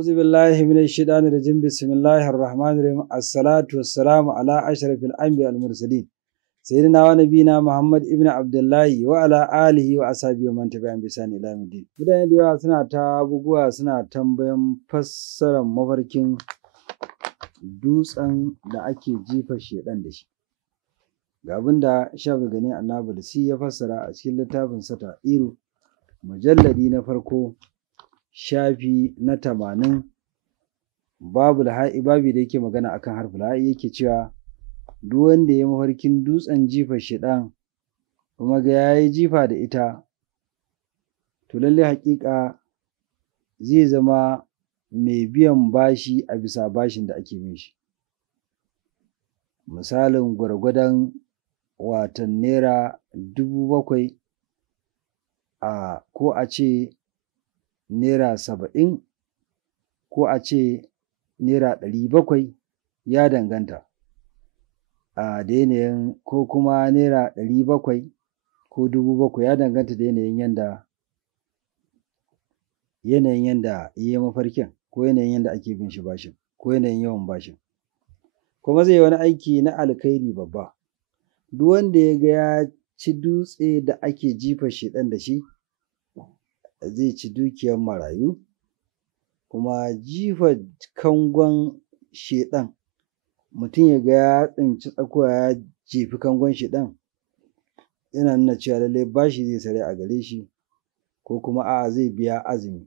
أعوذ بالله من الشيطان الرجيم بسم الله الرحمن الرحيم الصلاة والسلام على أشرف الأنبياء المرسلين سيدنا ونبينا محمد ابن عبد الله وعلى آله وأصحابه ومن تبعهم بإحسان إلى يوم الدين. Mutane da yawa suna ta buguwa suna tambayan fassarar mafarkin dutsen da ake jifa shedan da shi. Ga abin da Shafi Gani Annabulsi ya fassara a cikin littafin sa Ta'iru mujalladi na farko shafi na 80 babu babi da yake magana akan harful ha'i yake cewa duk wanda ya mafarkin dutsen jifa shedan kuma ga yayi jifa da ita to lalle haƙiƙa zai zama mai biyan bashi a bisa bashin da ake bin shi, misalin gwargwadon watan naira 7,000 ko a ce naira 70 ko a ce naira 700 ya danganta da yanayin, ko kuma naira 700 ko 7,000 ya danganta da yanayin yanda ya yi mafarkin ko yanayin yanda ake bin shi bashin ko yanayin yawan bashin. Kuma zai yi wani aiki na alkhairi babba. Duk wanda ya ga ya ci dutse da ake jifa shedan da shi zai ci dukiyar marayu, kuma jifa kangon shedan mutum ya ga ya tsinci tsakuwa ya jefi kangon shedan yana nuna cewa lallai bashi zai sare a gare shi, ko kuma a'a zai biya azumi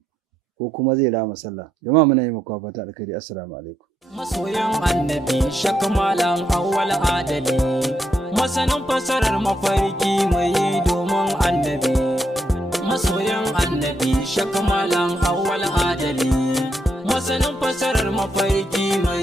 ko kuma zai rama sallah. Jama'a muna yi muku fatan alkhairi. Assalamu alaikum. Masoyan annabi shakamalan awwal adali, masanin fasarar mafarki mai domin annabi. Masoyan annabi shakamalan awwal adali, masanin fasarar mafarki mai